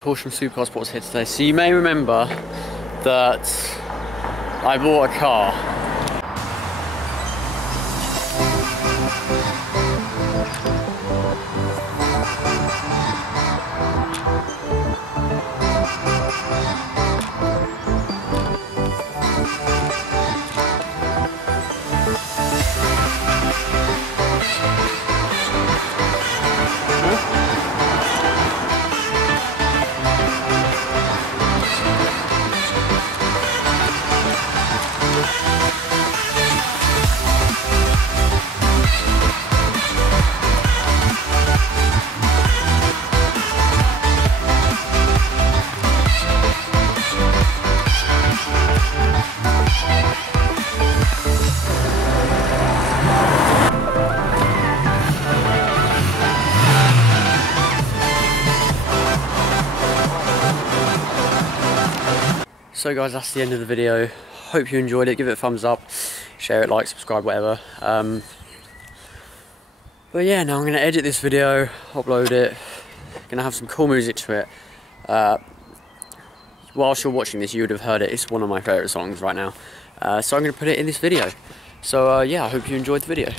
Porsche from Supercar Sports here today. So you may remember that I bought a car. So guys, that's the end of the video. Hope you enjoyed it. Give it a thumbs up, share it, like, subscribe, whatever. But yeah, now I'm going to edit this video, upload it. Going to have some cool music to it. Whilst you're watching this, you would have heard it. It's one of my favourite songs right now. So I'm going to put it in this video. So yeah, I hope you enjoyed the video.